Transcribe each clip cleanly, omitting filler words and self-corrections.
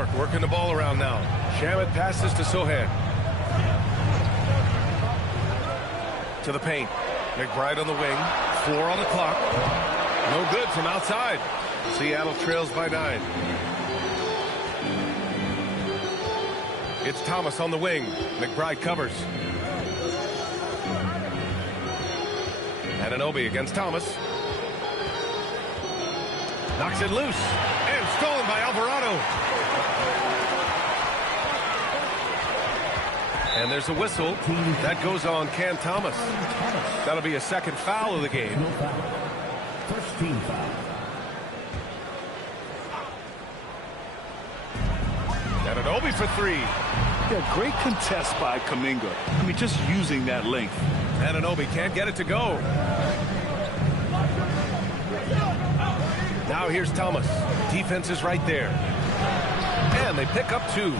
York working the ball around now. Shamet passes to Sohan. To the paint. McBride on the wing. 4 on the clock. No good from outside. Seattle trails by 9. It's Thomas on the wing. McBride covers. Anunoby against Thomas. Knocks it loose. And stolen by Alvarado. And there's a whistle. That goes on Cam Thomas. That'll be a second foul of the game. First team foul. Anunoby for 3. Yeah, great contest by Kuminga. I mean, just using that length. Anunoby can't get it to go. Now here's Thomas. Defense is right there. And they pick up 2.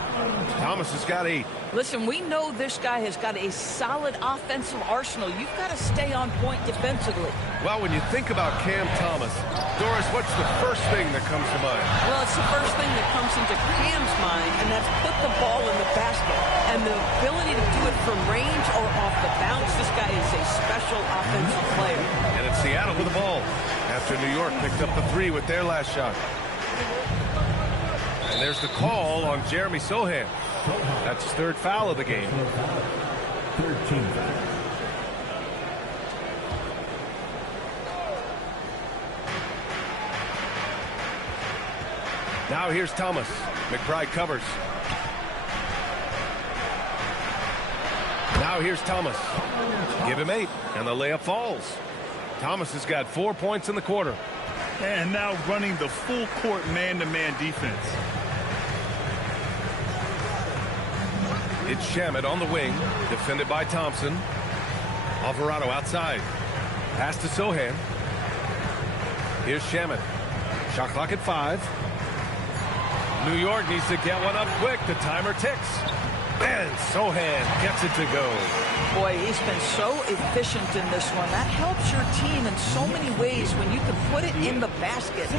Thomas has got 8. Listen, we know this guy has got a solid offensive arsenal. You've got to stay on point defensively. Well, when you think about Cam Thomas, Doris, what's the first thing that comes to mind? Well, it's the first thing that comes into Cam's mind, and that's put the ball in the basket. And the ability to do it from range or off the bounce, this guy is a special offensive player. And it's Seattle with the ball after New York picked up the 3 with their last shot. And there's the call on Jeremy Sohan. That's his 3rd foul of the game. 13. Now here's Thomas. McBride covers. Now here's Thomas. Give him 8, and the layup falls. Thomas has got 4 points in the quarter. And now running the full court man-to-man defense. It's Shamet on the wing, defended by Thompson. Alvarado outside. Pass to Sohan. Here's Shamet. Shot clock at 5. New York needs to get one up quick. The timer ticks. And Sohan gets it to go. Boy, he's been so efficient in this one. That helps your team in so many ways when you can put it in the basket.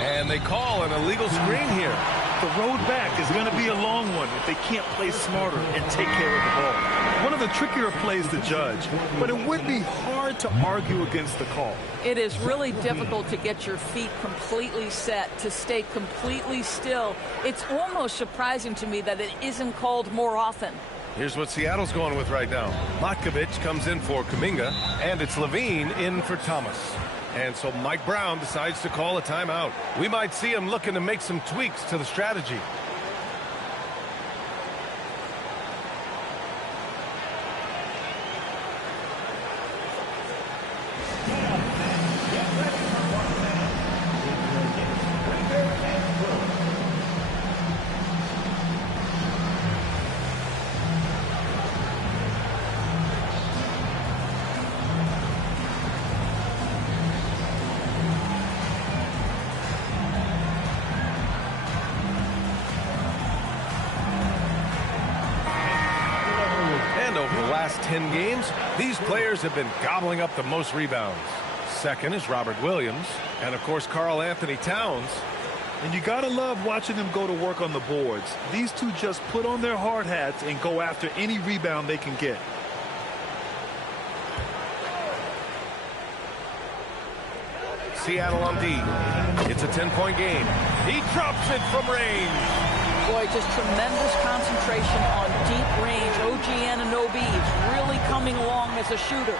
And they call an illegal screen here. The road back is going to be a long one if they can't play smarter and take care of the ball. One of the trickier plays to judge, but it would be hard to argue against the call. It is really difficult to get your feet completely set, to stay completely still. It's almost surprising to me that it isn't called more often. Here's what Seattle's going with right now. Matkovic comes in for Kuminga, and it's Levine in for Thomas. And so Mike Brown decides to call a timeout. We might see him looking to make some tweaks to the strategy. Over the last 10 games, these players have been gobbling up the most rebounds. Second is Robert Williams, and of course Karl Anthony Towns. And you gotta love watching them go to work on the boards. These two just put on their hard hats and go after any rebound they can get. Seattle on D. It's a 10-point game. He drops it from range. Boy, just tremendous concentration on deep range. OG Anunoby is really coming along as a shooter.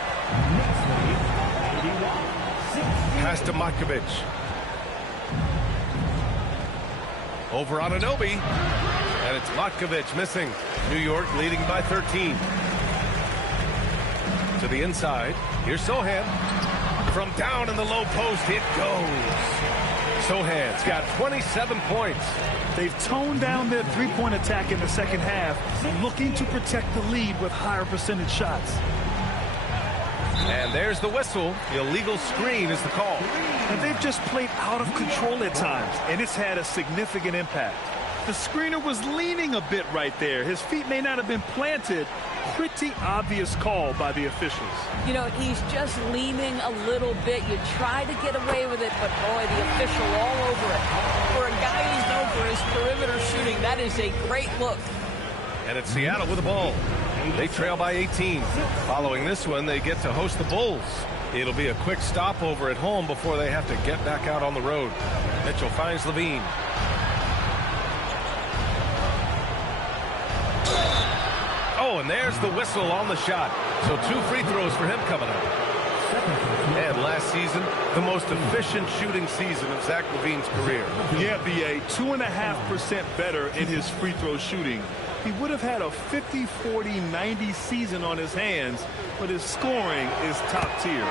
Pass to Matkovic. Over Anunoby. And it's Matkovic missing. New York leading by 13. To the inside. Here's Sohan. From down in the low post, it goes. Sohan's got 27 points. They've toned down their three-point attack in the second half, looking to protect the lead with higher percentage shots. And there's the whistle. Illegal screen is the call. And they've just played out of control at times, and it's had a significant impact. The screener was leaning a bit right there. His feet may not have been planted. Pretty obvious call by the officials. You know, he's just leaning a little bit. You try to get away with it, but boy, the official all over it. For a guy who's known for perimeter shooting. That is a great look. And it's Seattle with the ball. They trail by 18. Following this one, they get to host the Bulls. It'll be a quick stopover at home before they have to get back out on the road. Mitchell finds Levine. Oh, and there's the whistle on the shot. So 2 free throws for him coming up. And last season, the most efficient shooting season of Zach LaVine's career. Yeah, B.A., 2.5% better in his free throw shooting. He would have had a 50, 40, 90 season on his hands, but his scoring is top tier.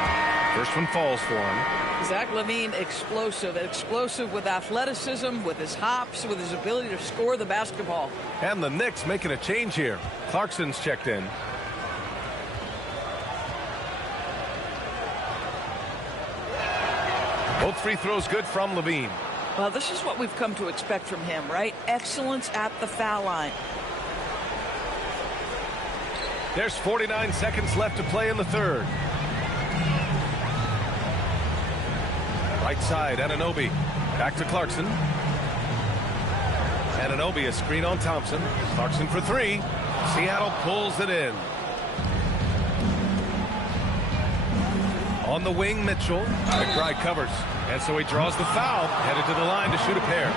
First one falls for him. Zach LaVine, explosive with athleticism, with his hops, with his ability to score the basketball. And the Knicks making a change here. Clarkson's checked in. Both free throws good from LaVine. Well, this is what we've come to expect from him, right? Excellence at the foul line. There's 49 seconds left to play in the third. Right side, Anunoby. Back to Clarkson. Anunoby, a screen on Thompson. Clarkson for 3. Seattle pulls it in. On the wing, Mitchell. McBride covers. And so he draws the foul. Headed to the line to shoot a pair.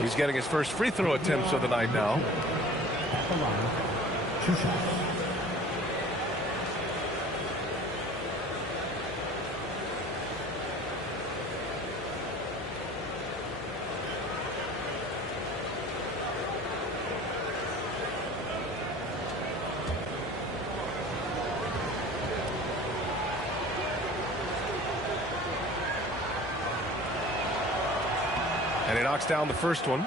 He's getting his first free throw attempts of the night now. At the line, 2 shots. And he knocks down the first one.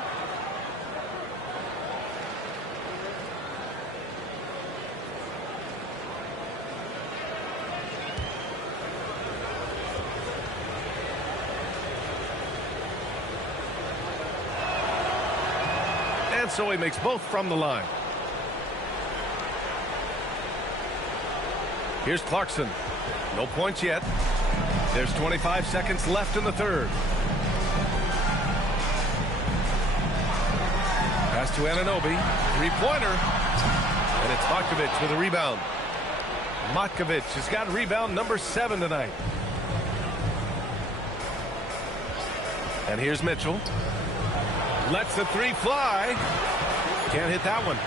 And so he makes both from the line. Here's Clarkson. No points yet. There's 25 seconds left in the third. Pass to Anunoby. 3-pointer. And it's Matkovic with a rebound. Matkovic has got rebound number 7 tonight. And here's Mitchell. Lets the 3 fly. Can't hit that one.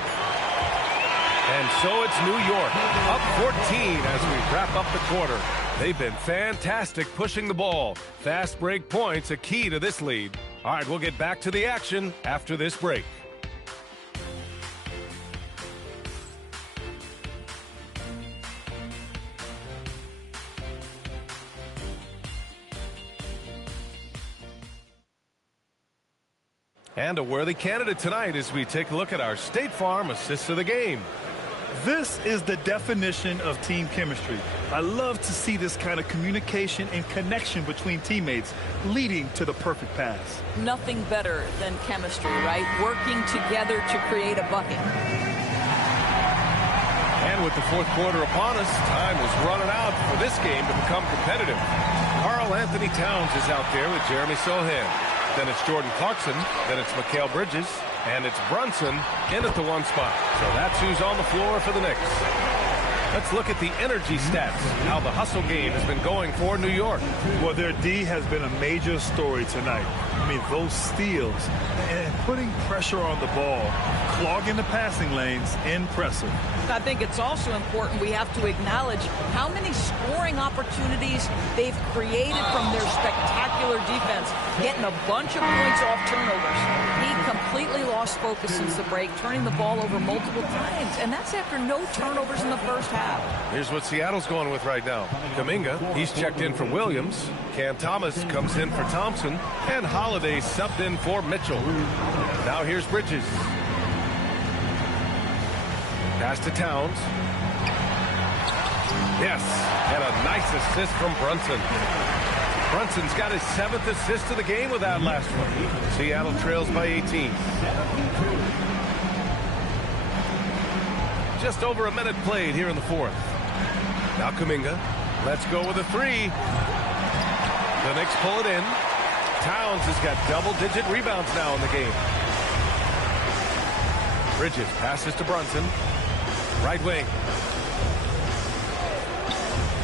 And so it's New York up 14 as we wrap up the quarter. They've been fantastic pushing the ball. Fast break points a key to this lead. All right, we'll get back to the action after this break. And a worthy candidate tonight as we take a look at our State Farm assists of the game. This is the definition of team chemistry. I love to see this kind of communication and connection between teammates leading to the perfect pass. Nothing better than chemistry, right? Working together to create a bucket. And with the fourth quarter upon us, time is running out for this game to become competitive. Karl Anthony Towns is out there with Jeremy Sohan. Then it's Jordan Clarkson. Then it's Mikal Bridges. And it's Brunson in at the 1 spot. So that's who's on the floor for the Knicks. Let's look at the energy stats, how the hustle game has been going for New York. Well, their D has been a major story tonight. I mean, those steals and putting pressure on the ball, clogging the passing lanes, impressive. I think it's also important we have to acknowledge how many scoring opportunities they've created from their spectacular defense, getting a bunch of points off turnovers. He completely lost focus since the break, turning the ball over multiple times, and that's after no turnovers in the first half. Here's what Seattle's going with right now. Kuminga, he's checked in for Williams. Cam Thomas comes in for Thompson. And Holiday subbed in for Mitchell. Now here's Bridges. Pass to Towns. Yes, and a nice assist from Brunson. Brunson's got his 7th assist of the game with that last one. Seattle trails by 18. Just over a minute played here in the fourth. Now Kuminga. Let's go with a 3. The The Knicks pull it in. Towns has got double-digit rebounds now in the game. Bridges passes to Brunson. Right wing.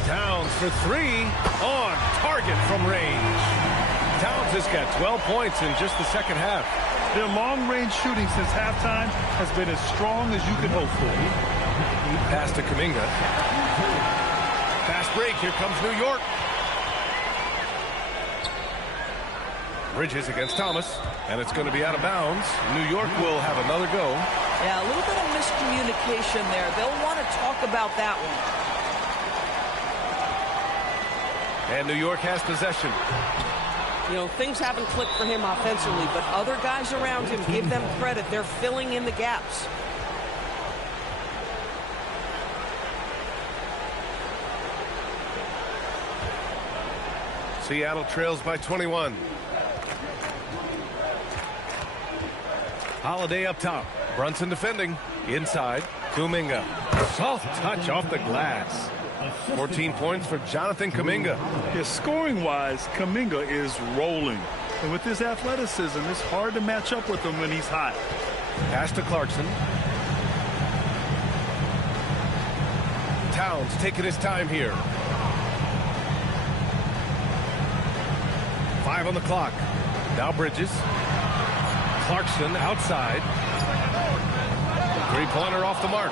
Towns for three. On target from range. Towns has got 12 points in just the second half. Their long-range shooting since halftime has been as strong as you could hope for. Pass to Kuminga. Fast break. Here comes New York. Bridges against Thomas, and it's going to be out of bounds. New York will have another go. Yeah, a little bit of miscommunication there. They'll want to talk about that one. And New York has possession. You know, things haven't clicked for him offensively, but other guys around him, give them credit. They're filling in the gaps. Seattle trails by 21. Holiday up top. Brunson defending. Inside. Kuminga. Soft touch off the glass. 14 points for Jonathan Kuminga. Yeah, scoring-wise, Kuminga is rolling. And with his athleticism, it's hard to match up with him when he's hot. Pass to Clarkson. Towns taking his time here. 5 on the clock. Now Bridges. Clarkson outside. Three-pointer off the mark.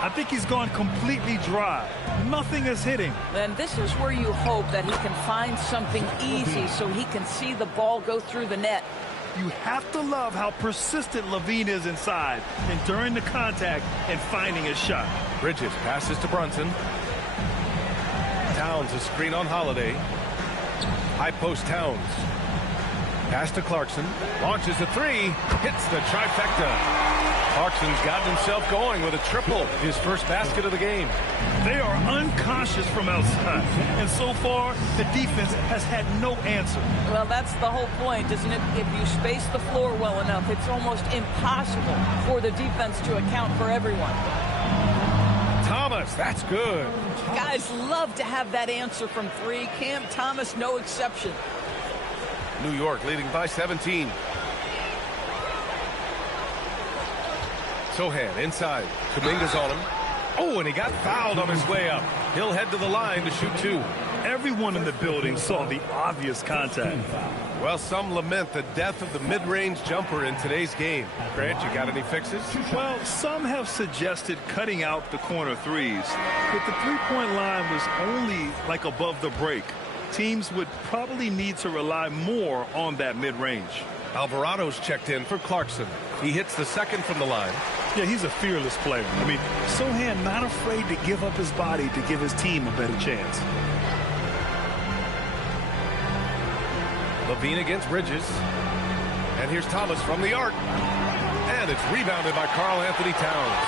I think he's gone completely dry. Nothing is hitting. And this is where you hope that he can find something easy so he can see the ball go through the net. You have to love how persistent Levine is inside, enduring the contact and finding his shot. Bridges passes to Brunson. Towns a screen on Holiday. High post Towns. Pass to Clarkson. Launches a three. Hits the trifecta. Clarkson's gotten himself going with a triple. His first basket of the game. They are unconscious from outside. And so far, the defense has had no answer. Well, that's the whole point, isn't it? If you space the floor well enough, it's almost impossible for the defense to account for everyone. Thomas, that's good. Guys love to have that answer from three. Cam Thomas, no exception. New York leading by 17. Sohan inside. Kuminga's on him. Oh, and he got fouled on his way up. He'll head to the line to shoot two. Everyone in the building saw the obvious contact. Well, some lament the death of the mid-range jumper in today's game. Grant, you got any fixes? Well, some have suggested cutting out the corner threes. But the three-point line was only like above the break. Teams would probably need to rely more on that mid-range. Alvarado's checked in for Clarkson. He hits the second from the line. Yeah, he's a fearless player. I mean, Sohan not afraid to give up his body to give his team a better chance. Levine against Bridges. And here's Thomas from the arc. And it's rebounded by Karl-Anthony Towns.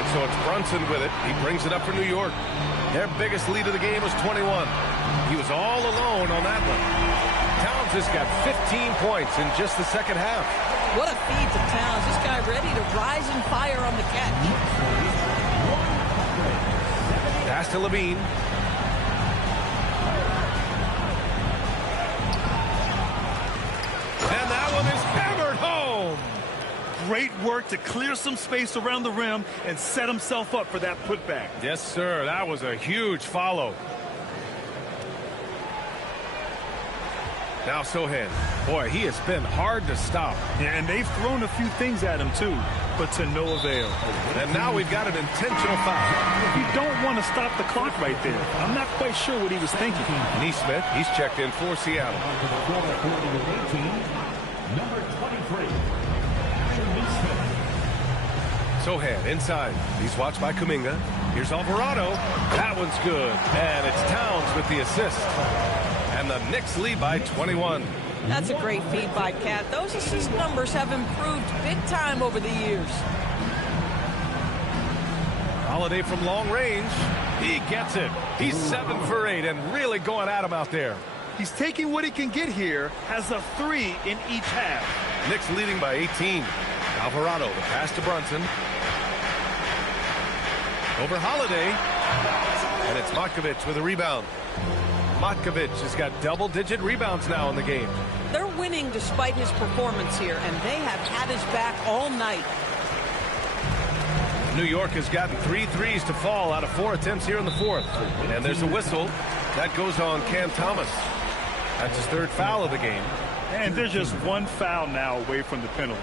And so it's Brunson with it. He brings it up for New York. Their biggest lead of the game was 21. He was all alone on that one. Towns has got 15 points in just the second half. What a feed to Towns. This guy ready to rise and fire on the catch. Pass to Levine. And that one is hammered home. Great work to clear some space around the rim and set himself up for that putback. Yes, sir. That was a huge follow. Now Sohan. Boy, he has been hard to stop. Yeah, and they've thrown a few things at him, too, but to no avail. And now we've got an intentional foul. You don't want to stop the clock right there. I'm not quite sure what he was thinking. Neesmith, he's checked in for Seattle. Number 23. Sohan inside. He's watched by Kuminga. Here's Alvarado. That one's good. And it's Towns with the assist. And the Knicks lead by 21. That's a great feed by Cat. Those assist numbers have improved big time over the years. Holiday from long range. He gets it. He's 7 for 8 and really going at him out there. He's taking what he can get here, has a 3 in each half. Knicks leading by 18. Alvarado, the pass to Brunson. Over Holiday. And it's Markovic with a rebound. Matkovic has got double-digit rebounds now in the game. They're winning despite his performance here, and they have had his back all night. New York has gotten 3 threes to fall out of 4 attempts here in the fourth. And there's a whistle. That goes on Cam Thomas. That's his 3rd foul of the game. And they're just 1 foul now away from the penalty.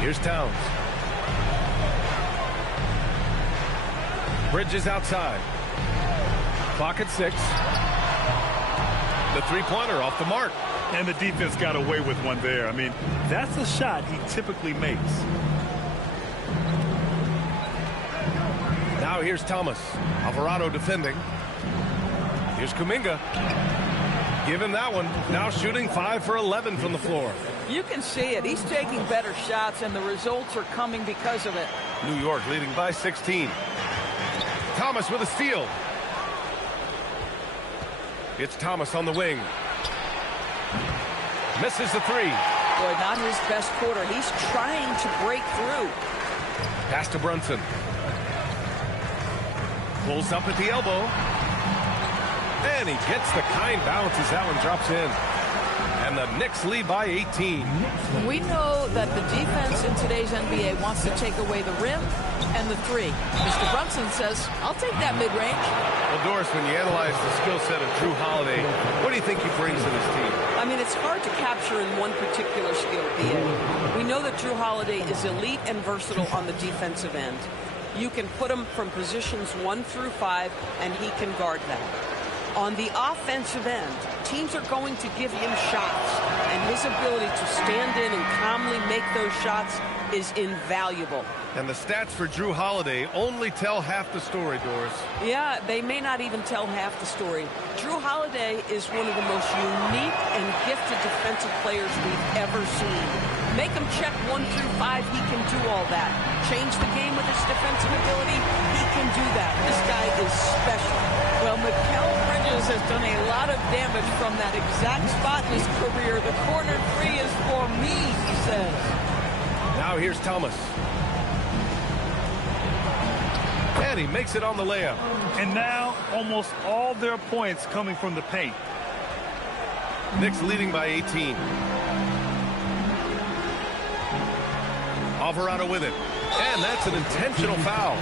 Here's Towns. Bridges outside. Clock at 6. The three-pointer off the mark. And the defense got away with one there. I mean, that's a shot he typically makes. Now here's Thomas. Alvarado defending. Here's Kuminga. Give him that one. Now shooting 5 for 11 from the floor. You can see it. He's taking better shots, and the results are coming because of it. New York leading by 16. Thomas with a steal. It's Thomas on the wing. Misses the 3. Boy, not his best quarter. He's trying to break through. Pass to Brunson. Pulls up at the elbow. And he gets the kind bounce as that one drops in. And the Knicks lead by 18. We know that the defense in today's NBA wants to take away the rim and the 3. Mr. Brunson says, I'll take that mid-range. Well, Doris, when you analyze the skill set of Drew Holiday, what do you think he brings to this team? I mean, it's hard to capture in one particular skill, B.A. We know that Drew Holiday is elite and versatile on the defensive end. You can put him from positions 1 through 5, and he can guard them. On the offensive end, teams are going to give him shots, and his ability to stand in and calmly make those shots is invaluable. And the stats for Drew Holiday only tell half the story, Doris. Yeah, they may not even tell half the story. Drew Holiday is one of the most unique and gifted defensive players we've ever seen. Make him check 1 through 5, he can do all that. Change the game with his defensive ability, he can do that. This guy is special. Well, Mikal Bridges has done a lot of damage from that exact spot in his career. The corner 3 is for me, he says. Now here's Thomas. And he makes it on the layup. And now almost all their points coming from the paint. Knicks leading by 18. Alvarado with it. And that's an intentional foul.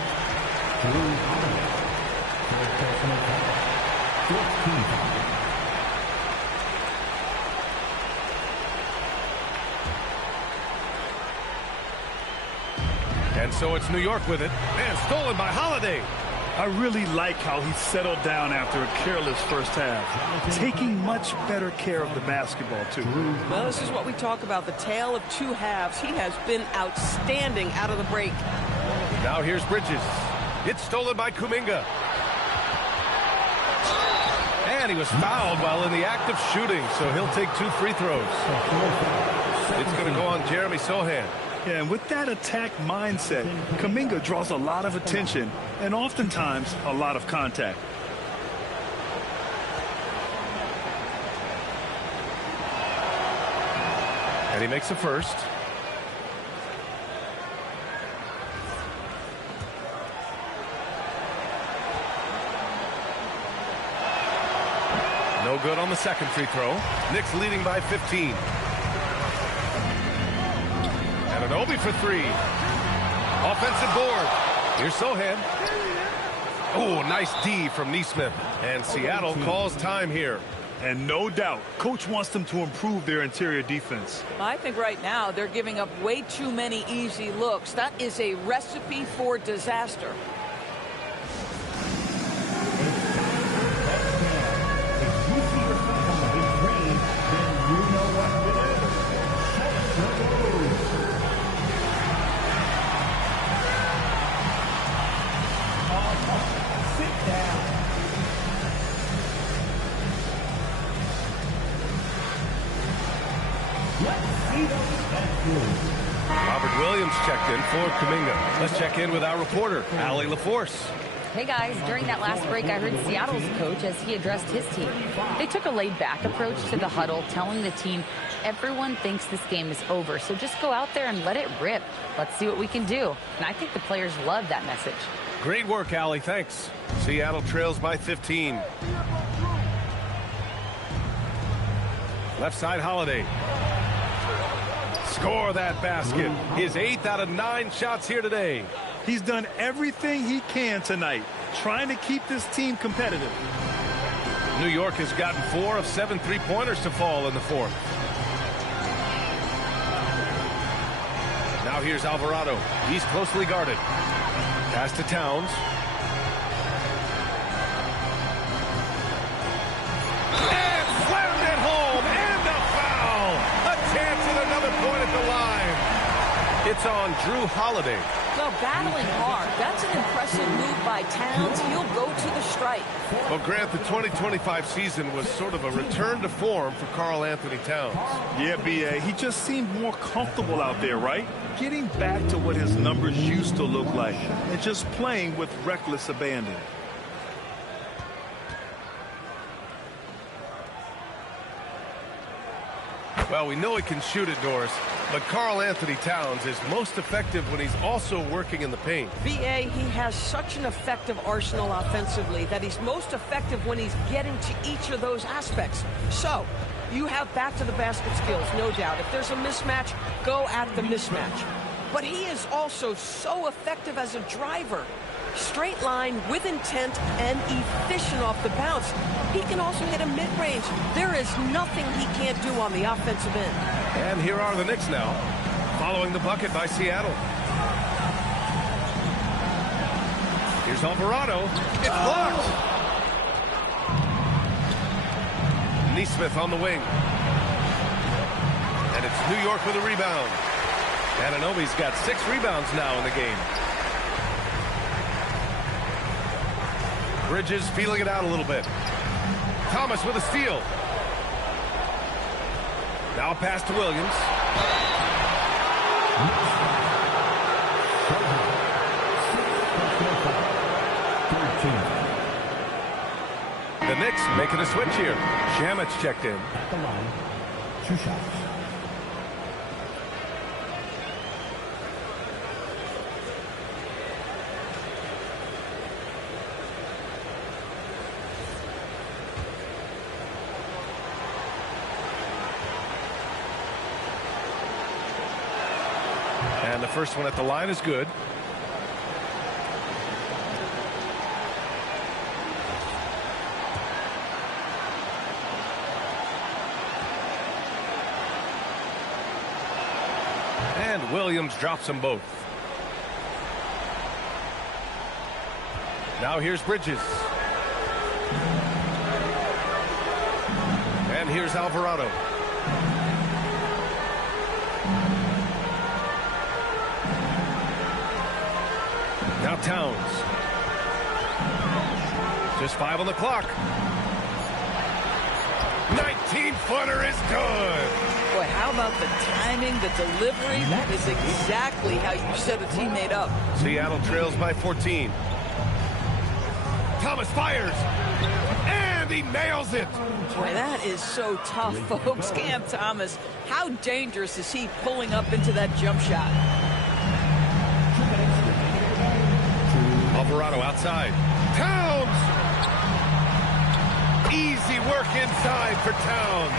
And so it's New York with it. And stolen by Holiday. I really like how he settled down after a careless first half, taking much better care of the basketball, too. Well, this is what we talk about, the tale of 2 halves. He has been outstanding out of the break. Now here's Bridges. It's stolen by Kuminga. And he was fouled while in the act of shooting, so he'll take 2 free throws. It's going to go on Jeremy Sohan. Yeah, and with that attack mindset, Kuminga draws a lot of attention and oftentimes a lot of contact. And he makes a first. No good on the second free throw. Knicks leading by 15. And Obi for 3. Offensive board. Here's Sohan. Oh, nice D from Neesmith. And Seattle calls time here. And no doubt, coach wants them to improve their interior defense. I think right now they're giving up way too many easy looks. That is a recipe for disaster. Robert Williams checked in for Kuminga. Let's check in with our reporter, Allie LaForce. Hey guys, during that last break, I heard Seattle's coach as he addressed his team. They took a laid-back approach to the huddle, telling the team, everyone thinks this game is over, so just go out there and let it rip. Let's see what we can do. And I think the players love that message. Great work, Allie. Thanks. Seattle trails by 15. Left side, Holiday. Score that basket. His 8th out of 9 shots here today. He's done everything he can tonight, trying to keep this team competitive. New York has gotten 4 of 7 three-pointers to fall in the 4th. Now here's Alvarado. He's closely guarded. Pass to Towns. And slammed it home. And a foul. A chance at another point at the line. It's on Drew Holiday. Well, battling hard. That's an impressive move by Towns. He'll go to the strike. Well, Grant, the 2025 season was sort of a return to form for Karl Anthony Towns. Yeah, B.A., he just seemed more comfortable out there, right? Getting back to what his numbers used to look like and just playing with reckless abandon. Well, we know he can shoot it, Doris, but Karl Anthony Towns is most effective when he's also working in the paint. B.A., he has such an effective arsenal offensively that he's most effective when he's getting to each of those aspects. So, you have back-to-the-basket skills, no doubt. If there's a mismatch, go at the mismatch. But he is also so effective as a driver. Straight line, with intent, and efficient off the bounce. He can also hit a mid-range. There is nothing he can't do on the offensive end. And here are the Knicks now, following the bucket by Seattle. Here's Alvarado. It's blocked. Nesmith on the wing. And it's New York with a rebound. Anunoby's got 6 rebounds now in the game. Bridges feeling it out a little bit. Thomas with a steal. Now a pass to Williams. The Knicks making a switch here. Shamit's checked in. At the line, 2 shots. And the first one at the line is good. And Williams drops them both. Now here's Bridges. And here's Alvarado. Now Towns. Just 5 on the clock. 19-footer is good. Boy, how about the timing, the delivery? That is exactly how you set a teammate up. Seattle trails by 14. Thomas fires. And he nails it. Boy, that is so tough, folks. Cam Thomas, how dangerous is he pulling up into that jump shot? Alvarado outside. Towns! Easy work inside for Towns.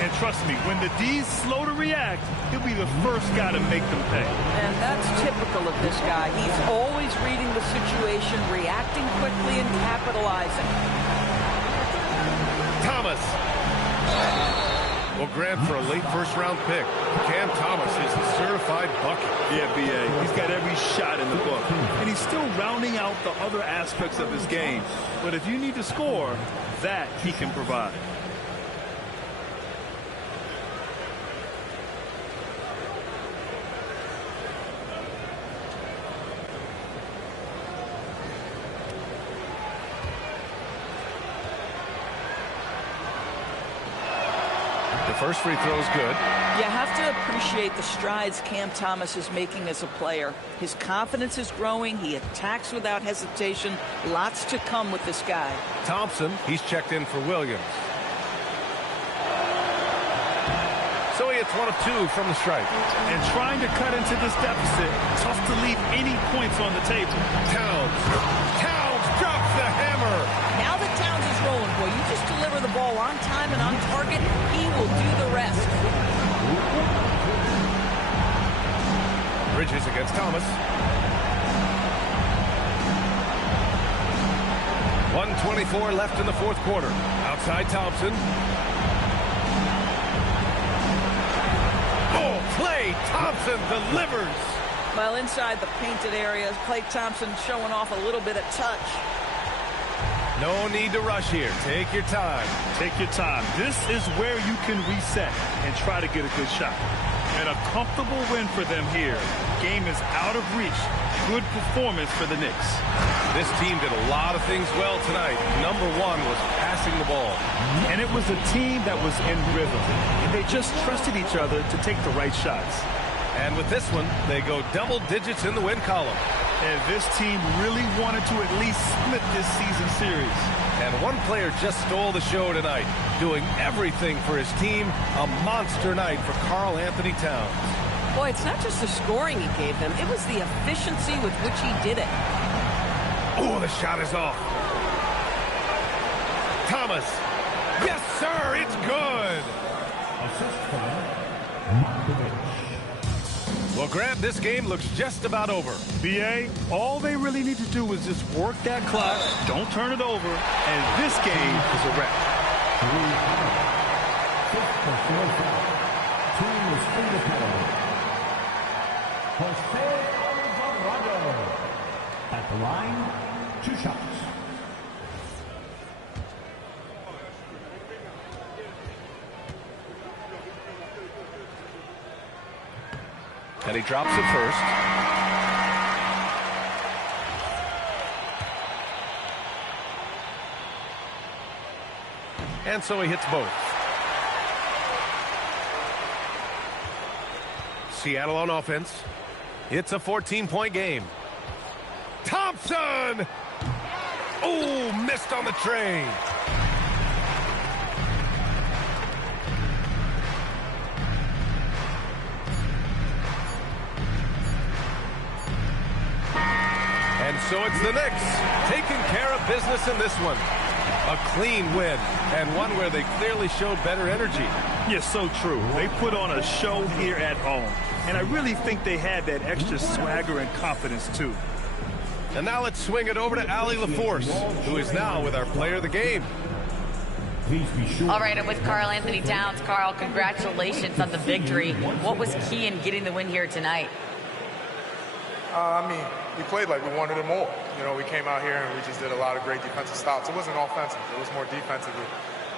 And trust me, when the D's slow to react, he'll be the first guy to make them pay. And that's typical of this guy. He's always reading the situation, reacting quickly, and capitalizing. Thomas. Well, Grant, for a late first-round pick, Cam Thomas is the certified bucket. Yeah, B.A., he's got every shot in the book. And he's still rounding out the other aspects of his game. But if you need to score, that he can provide. first free throw is good. You have to appreciate the strides Cam Thomas is making as a player. His confidence is growing. He attacks without hesitation. Lots to come with this guy. Thompson, he's checked in for Williams. So he hits 1 of 2 from the stripe. And trying to cut into this deficit, tough to leave any points on the table. Towns drops the hammer. Now that Towns is rolling, boy, you just deliver the ball on time and on target, he will do the rest. Bridges against Thomas. 1:24 left in the fourth quarter. Outside Thompson. Oh, Klay Thompson delivers. Well, inside the painted areas, Klay Thompson showing off a little bit of touch. No need to rush here. Take your time. Take your time. This is where you can reset and try to get a good shot. And a comfortable win for them here. Game is out of reach. Good performance for the Knicks. This team did a lot of things well tonight. Number one was passing the ball. And it was a team that was in rhythm. And they just trusted each other to take the right shots. And with this one, they go double digits in the win column. And this team really wanted to at least split this season series. And one player just stole the show tonight, doing everything for his team. A monster night for Karl Anthony Towns. Boy, it's not just the scoring he gave them. It was the efficiency with which he did it. Oh, the shot is off. Thomas. Yes, sir, it's good. Assist for Markovic. Well, Grant, this game looks just about over. BA, all they really need to do is just work that clock, don't turn it over, and this game is a wrap. Fifth personal foul. Team is in the penalty. Jose Alvarado. At the line, 2 shots. And he drops it first. And so he hits both. Seattle on offense. It's a 14-point game. Thompson! Oh, missed on the train. And so it's the Knicks taking care of business in this one. A clean win, and one where they clearly showed better energy. Yes, so true. They put on a show here at home. And I really think they had that extra swagger and confidence, too. And now let's swing it over to Allie LaForce, who is now with our player of the game. Please be sure. All right, I'm with Karl Anthony Towns. Karl, congratulations on the victory. What was key in getting the win here tonight? We played like we wanted it more. You know, we came out here and we just did a lot of great defensive stops. It wasn't offensive. It was more defensive.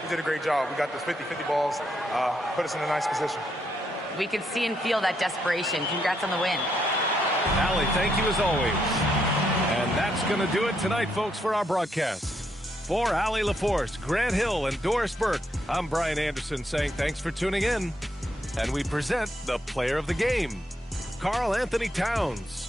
We did a great job. We got those 50-50 balls, put us in a nice position. We could see and feel that desperation. Congrats on the win. Allie, thank you as always. And that's going to do it tonight, folks, for our broadcast. For Allie LaForce, Grant Hill, and Doris Burke, I'm Brian Anderson saying thanks for tuning in. And we present the player of the game, Karl Anthony Towns.